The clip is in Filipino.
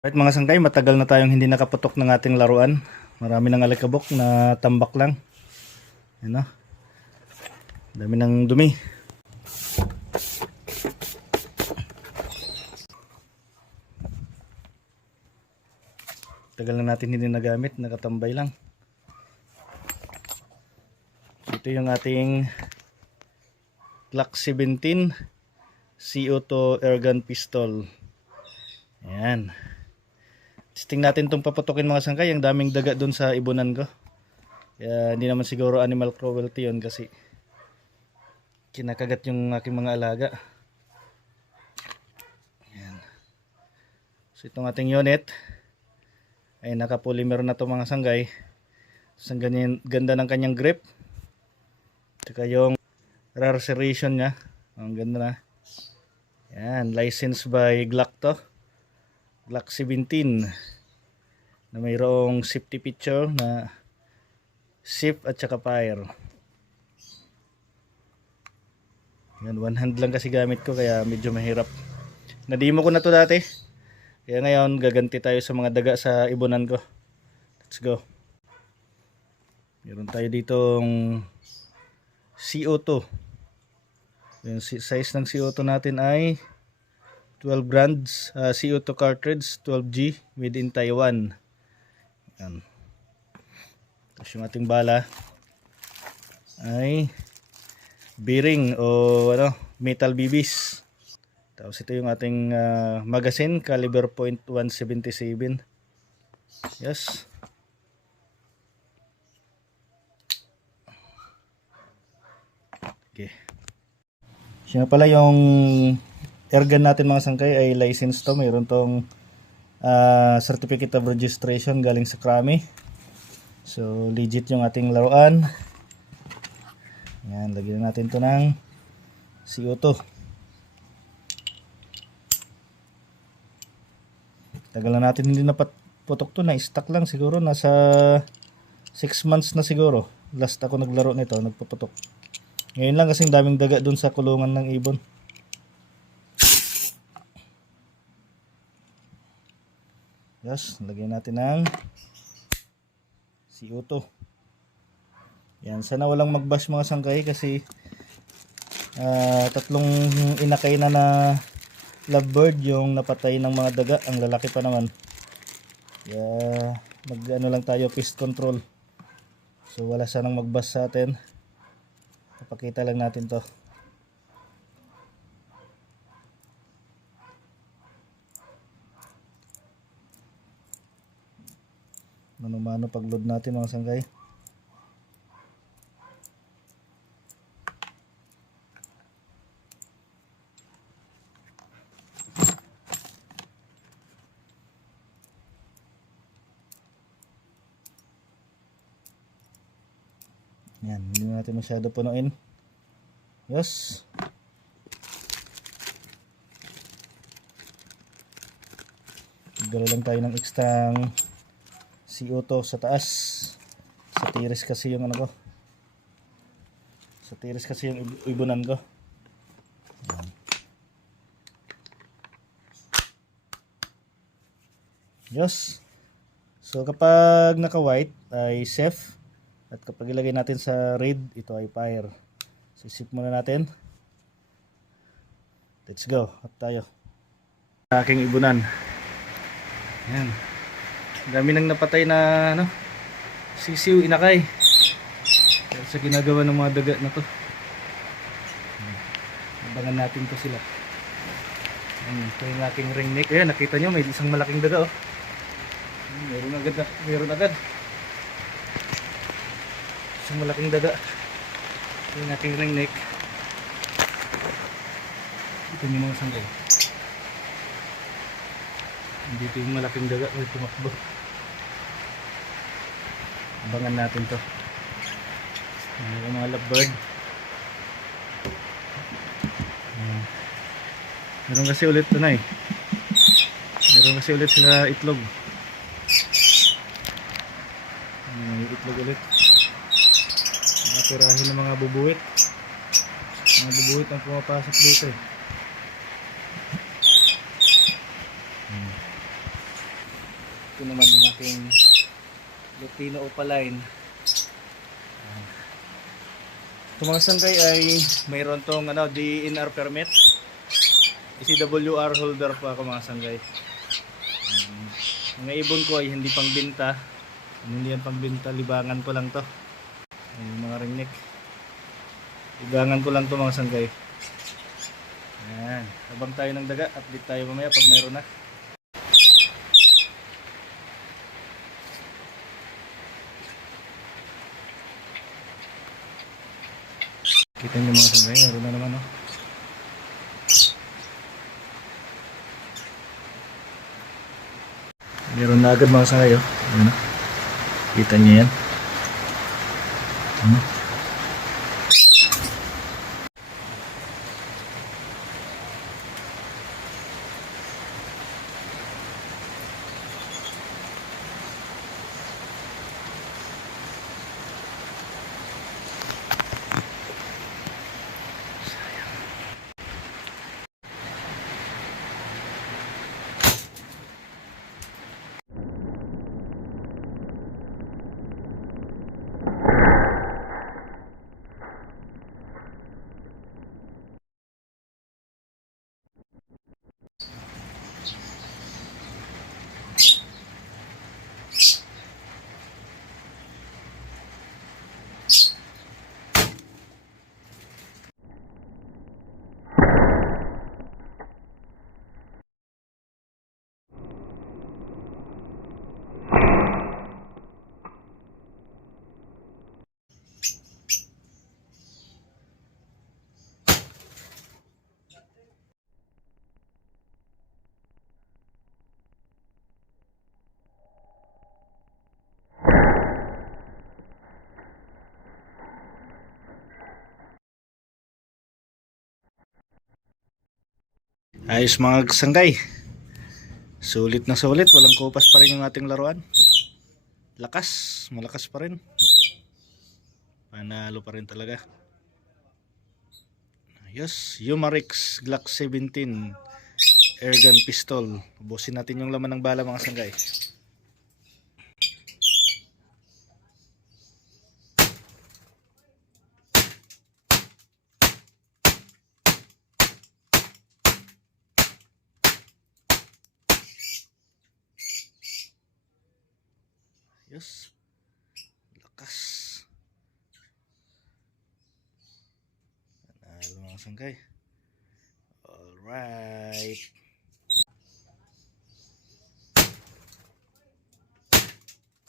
Right mga sanggay, matagal na tayong hindi nakaputok ng ating laruan. Marami ng alikabok na tambak lang. Yan o. Dami ng dumi. Tagal na natin hindi nagamit, nakatambay lang. Ito yung ating Glock 17 CO2 airgun pistol. Ayan. Testing natin itong paputukin mga sangkay. Ang daming daga dun sa ibunan ko. Kaya hindi naman siguro animal cruelty yun kasi kinakagat yung aking mga alaga. Ayan. So itong ating unit ay naka-polymer na to mga sanggay. So ang ganda ng kanyang grip. Tsaka yung rare serration nya. Ang ganda na. Ayan. Licensed by Glock to. Glock 17 na mayroong safety feature na safe at saka fire. Yan, one hand lang kasi gamit ko kaya medyo mahirap. Nadimo ko na to dati. Kaya ngayon gaganti tayo sa mga daga sa ibunan ko. Let's go. Meron tayo ditong CO2. Yung size ng CO2 natin ay 12 brands CO2 cartridge 12G made in Taiwan. Yan. Tapos yung ating bala ay bearing o metal BBs. Tapos ito yung ating magazine caliber .177. Yes. Okay. Siya pala yung airgun natin mga sangkay ay license to. Mayroon tong certificate of registration galing sa Krami. So legit yung ating laruan. Yan, lagyan natin to ng CO2. Tagal na natin hindi naputok to, na stock lang siguro nasa 6 months na siguro. Last ako naglaro nito, nagpuputok. Ngayon lang kasing daming daga dun sa kulungan ng ibon. Yes, lagyan natin ng CO2. Yan, sana walang mag-bash mga sangkay kasi tatlong inakay na lovebird yung napatay ng mga daga. Ang lalaki pa naman. Kaya mag-ano lang tayo, pest control. So wala sanang mag-bash sa atin. Papakita lang natin to. Mano-mano pag-load natin mga sangkay. Yan, hindi natin masyado punuin. Yes. Galo lang tayo ng extra CO2 sa taas. Sa tiris kasi yung ano ko. Sa tiris kasi yung ibunan ko. Ayan. Yes. So kapag naka white ay safe. At kapag ilagay natin sa red, ito ay fire. So isip muna natin. Let's go. At tayo. Aking ibunan. Ayan. Dami nang napatay na sisiw, inakay. Dahil sa ginagawa ng mga daga na to. Abangan natin to sila. Ito yung aking ring neck. Ayan, nakita nyo may isang malaking daga oh. Meron agad. Isang malaking daga. Ito yung aking ring neck. Ito yung mga sanggay. Dito yung malaking daga may tumakbo. Abangan natin to. Yung mga lovebird. Meron kasi ulit to na eh. Meron kasi ulit sila itlog. May itlog ulit. Mga tirahin ng mga bubuwit. Mga bubuwit ang pumapasok dito eh. Ito naman yung aking Lutino Opaline. Ito mga sangkay ay mayroon tong DNR permit. ECWR holder pa ako mga sangkay. Mga ibon ko ay hindi pang binta. Hindi yan pang binta, libangan ko lang to. Ay, mga ringneck. Libangan ko lang to mga sangkay. Ayan, habang tayo ng daga, update tayo mamaya pag mayroon na. Kita nyo mga sangkay, mayroon na naman, oh. Meron na agad mga sangkay, oh. Ayan, oh. Kita nyo yan. Ayos mga sangkay. Sulit na sulit, walang kupas pa rin yung ating laruan. Lakas, malakas pa rin. Panalo pa rin talaga. Ayos, Umarix Glock 17 airgun pistol. Ubusin natin yung laman ng bala mga sangkay. Yes. Lakas. Panalo mga sangkay. Alright.